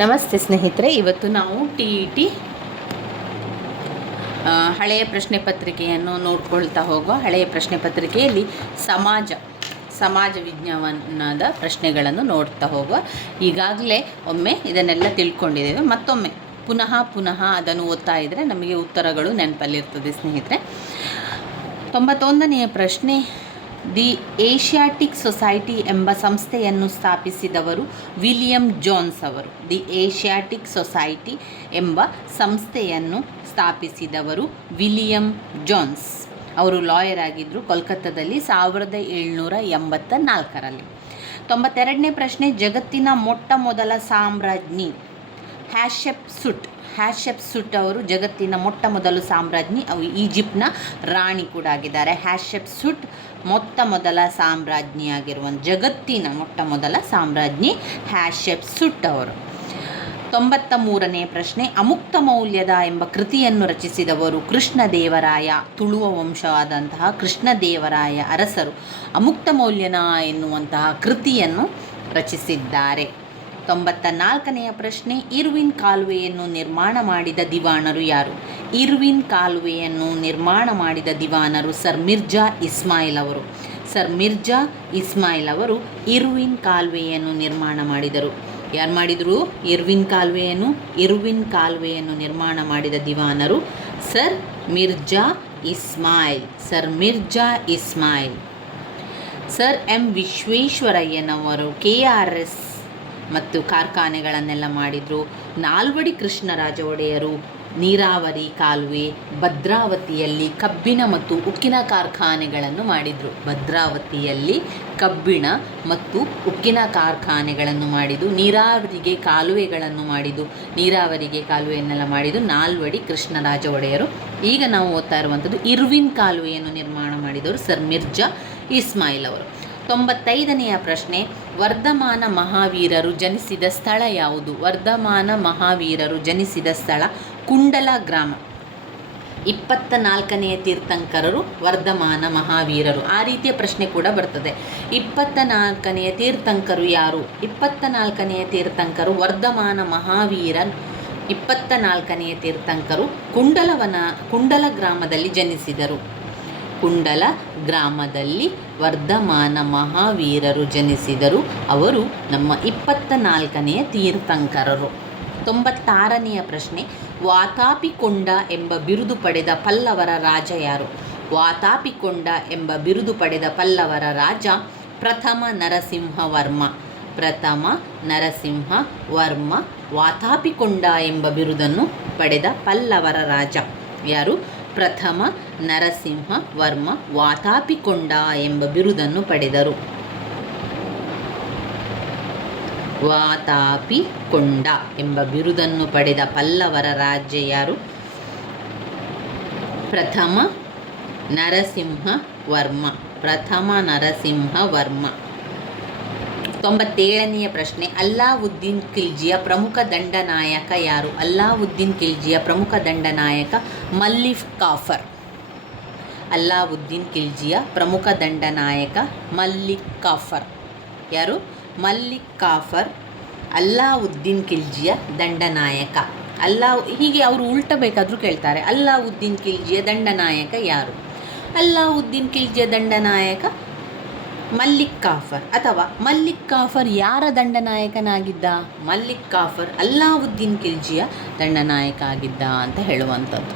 ನಮಸ್ತೆ ಸ್ನೇಹಿತರೆ, ಇವತ್ತು ನಾವು TET ಹಳೆಯ ಪ್ರಶ್ನೆ ಪತ್ರಿಕೆಯನ್ನು ನೋಡ್ಕೊಳ್ತಾ ಹೋಗೋ. ಹಳೆಯ ಪ್ರಶ್ನೆ ಪತ್ರಿಕೆಯಲ್ಲಿ ಸಮಾಜ ವಿಜ್ಞಾನದ ಪ್ರಶ್ನೆಗಳನ್ನು ನೋಡ್ತಾ ಹೋಗುವ. ಈಗಾಗಲೇ ಒಮ್ಮೆ ಇದನ್ನೆಲ್ಲ ತಿಳ್ಕೊಂಡಿದ್ದೇವೆ, ಮತ್ತೊಮ್ಮೆ ಪುನಃ ಅದನ್ನು ಓದ್ತಾ ಇದ್ದರೆ ನಮಗೆ ಉತ್ತರಗಳು ನೆನಪಲ್ಲಿರ್ತದೆ ಸ್ನೇಹಿತರೆ. 91ನೆಯ ಪ್ರಶ್ನೆ, ದಿ ಏಷ್ಯಾಟಿಕ್ ಸೊಸೈಟಿ ಎಂಬ ಸಂಸ್ಥೆಯನ್ನು ಸ್ಥಾಪಿಸಿದವರು ವಿಲಿಯಂ ಜೋನ್ಸ್ ಅವರು. ದಿ ಏಷ್ಯಾಟಿಕ್ ಸೊಸೈಟಿ ಎಂಬ ಸಂಸ್ಥೆಯನ್ನು ಸ್ಥಾಪಿಸಿದವರು ವಿಲಿಯಂ ಜೋನ್ಸ್ ಅವರು. ಲಾಯರ್ ಆಗಿದ್ದರು ಕೋಲ್ಕತ್ತಾದಲ್ಲಿ 1784ರಲ್ಲಿ. 92ನೇ ಪ್ರಶ್ನೆ, ಜಗತ್ತಿನ ಮೊಟ್ಟ ಮೊದಲ ಸಾಮ್ರಾಜ್ಞಿ ಹ್ಯಾಟ್ಷೆಪ್ಸುಟ್ ಅವರು ಜಗತ್ತಿನ ಮೊಟ್ಟ ಮೊದಲು ಸಾಮ್ರಾಜ್ಞಿ. ಅವು ಈಜಿಪ್ಟ್ನ ರಾಣಿ ಕೂಡ ಆಗಿದ್ದಾರೆ. ಹ್ಯಾಟ್ಷೆಪ್ಸುಟ್ ಮೊಟ್ಟ ಮೊದಲ ಜಗತ್ತಿನ ಮೊಟ್ಟ ಮೊದಲ ಸಾಮ್ರಾಜ್ಞಿ ಹ್ಯಾಟ್ಷೆಪ್ಸುಟ್ ಅವರು. 93ನೇ ಪ್ರಶ್ನೆ, ಅಮುಕ್ತ ಮೌಲ್ಯದ ಎಂಬ ಕೃತಿಯನ್ನು ರಚಿಸಿದವರು ಕೃಷ್ಣದೇವರಾಯ. ತುಳುವ ವಂಶವಾದಂತಹ ಕೃಷ್ಣದೇವರಾಯ ಅರಸರು ಅಮುಕ್ತ ಮೌಲ್ಯನ ಎನ್ನುವಂತಹ ಕೃತಿಯನ್ನು ರಚಿಸಿದ್ದಾರೆ. 94ನೆಯ ಪ್ರಶ್ನೆ, ಇರ್ವಿನ್ ಕಾಲುವೆಯನ್ನು ನಿರ್ಮಾಣ ಮಾಡಿದ ದಿವಾನರು ಯಾರು? ಇರ್ವಿನ್ ಕಾಲುವೆಯನ್ನು ನಿರ್ಮಾಣ ಮಾಡಿದ ದಿವಾನರು ಸರ್ ಮಿರ್ಜಾ ಇಸ್ಮಾಯಿಲ್ ಅವರು. ಸರ್ ಮಿರ್ಜಾ ಇಸ್ಮಾಯಿಲ್ ಅವರು ಇರ್ವಿನ್ ಕಾಲುವೆಯನ್ನು ನಿರ್ಮಾಣ ಮಾಡಿದರು. ಯಾರು ಮಾಡಿದರು ಇರ್ವಿನ್ ಕಾಲುವೆಯನ್ನು ನಿರ್ಮಾಣ ಮಾಡಿದ ದಿವಾನರು sir Mirza Ismail. Sir M ವಿಶ್ವೇಶ್ವರಯ್ಯನವರು KRS ಮತ್ತು ಕಾರ್ಖಾನೆಗಳನ್ನೆಲ್ಲ ಮಾಡಿದರು. ನಾಲ್ವಡಿ ಕೃಷ್ಣರಾಜ ಒಡೆಯರು ನೀರಾವರಿ ಕಾಲುವೆ, ಭದ್ರಾವತಿಯಲ್ಲಿ ಕಬ್ಬಿಣ ಮತ್ತು ಉಕ್ಕಿನ ಕಾರ್ಖಾನೆಗಳನ್ನು ಮಾಡಿದರು. ನೀರಾವರಿಗೆ ಕಾಲುವೆಯನ್ನೆಲ್ಲ ಮಾಡಿದ್ದು ನಾಲ್ವಡಿ ಕೃಷ್ಣರಾಜ ಒಡೆಯರು. ಈಗ ನಾವು ಓದ್ತಾ ಇರುವಂಥದ್ದು ಇರ್ವಿನ್ ಕಾಲುವೆಯನ್ನು ನಿರ್ಮಾಣ ಮಾಡಿದವರು ಸರ್ ಮಿರ್ಜಾ ಇಸ್ಮಾಯಿಲ್ ಅವರು. 95ನೆಯ ಪ್ರಶ್ನೆ, ವರ್ಧಮಾನ ಮಹಾವೀರರು ಜನಿಸಿದ ಸ್ಥಳ ಯಾವುದು? ವರ್ಧಮಾನ ಮಹಾವೀರರು ಜನಿಸಿದ ಸ್ಥಳ ಕುಂಡಲ ಗ್ರಾಮ. 24ನೆಯ ತೀರ್ಥಂಕರರು ವರ್ಧಮಾನ ಮಹಾವೀರರು. ಆ ರೀತಿಯ ಪ್ರಶ್ನೆ ಕೂಡ ಬರ್ತದೆ. 24ನೆಯ ತೀರ್ಥಂಕರು ಯಾರು? 24ನೆಯ ತೀರ್ಥಂಕರು ವರ್ಧಮಾನ ಮಹಾವೀರನ್. 24ನೆಯ ತೀರ್ಥಂಕರು ಕುಂಡಲ ಗ್ರಾಮದಲ್ಲಿ ಜನಿಸಿದರು. ಕುಂಡಲ ಗ್ರಾಮದಲ್ಲಿ ವರ್ಧಮಾನ ಮಹಾವೀರರು ಜನಿಸಿದರು. ಅವರು ನಮ್ಮ 24ನೆಯ ತೀರ್ಥಂಕರರು. 96ನೆಯ ಪ್ರಶ್ನೆ, ವಾತಾಪಿಕೊಂಡ ಎಂಬ ಬಿರುದು ಪಡೆದ ಪಲ್ಲವರ ರಾಜ ಯಾರು? ವಾತಾಪಿಕೊಂಡ ಎಂಬ ಬಿರುದು ಪಡೆದ ಪಲ್ಲವರ ರಾಜ ಪ್ರಥಮ ನರಸಿಂಹವರ್ಮ. ವಾತಾಪಿಕೊಂಡ ಎಂಬ ಬಿರುದನ್ನು ಪಡೆದ ಪಲ್ಲವರ ರಾಜ ಯಾರು? ಪ್ರಥಮ ನರಸಿಂಹವರ್ಮ ವಾತಾಪಿಕೊಂಡ ಎಂಬ ಬಿರುದನ್ನು ಪಡೆದರು. ವಾತಾಪಿಕೊಂಡ ಎಂಬ ಬಿರುದನ್ನು ಪಡೆದ ಪಲ್ಲವರ ರಾಜ ಯಾರು? ಪ್ರಥಮ ನರಸಿಂಹವರ್ಮ. 97ನೆಯ ಪ್ರಶ್ನೆ, ಅಲ್ಲಾವುದ್ದೀನ್ ಖಿಲ್ಜಿಯ ಪ್ರಮುಖ ದಂಡನಾಯಕ ಯಾರು? ಅಲ್ಲಾವುದ್ದೀನ್ ಖಿಲ್ಜಿಯ ಪ್ರಮುಖ ದಂಡನಾಯಕ ಮಲ್ಲಿಕ್ ಕಾಫರ್. ಅಲ್ಲಾವುದ್ದೀನ್ ಖಿಲ್ಜಿಯ ಪ್ರಮುಖ ದಂಡನಾಯಕ ಮಲ್ಲಿಕ್ ಕಾಫರ್. ಯಾರು? ಮಲ್ಲಿಕ್ ಕಾಫರ್ ಅಲ್ಲಾವುದ್ದೀನ್ ಖಿಲ್ಜಿಯ ದಂಡನಾಯಕ. ಹೀಗೆ ಅವರು ಉಲ್ಟ ಬೇಕಾದರೂ ಕೇಳ್ತಾರೆ. ಅಲ್ಲಾವುದ್ದೀನ್ ಖಿಲ್ಜಿಯ ದಂಡನಾಯಕ ಯಾರು? ಅಲ್ಲಾವುದ್ದೀನ್ ಖಿಲ್ಜಿಯ ದಂಡನಾಯಕ ಮಲ್ಲಿಕ್ ಕಾಫರ್. ಅಥವಾ ಮಲ್ಲಿಕ್ ಕಾಫರ್ ಯಾರ ದಂಡನಾಯಕನಾಗಿದ್ದ? ಮಲ್ಲಿಕ್ ಕಾಫರ್ ಅಲ್ಲಾವುದ್ದೀನ್ ಖಿಲ್ಜಿಯ ದಂಡನಾಯಕ ಆಗಿದ್ದ ಅಂತ ಹೇಳುವಂಥದ್ದು.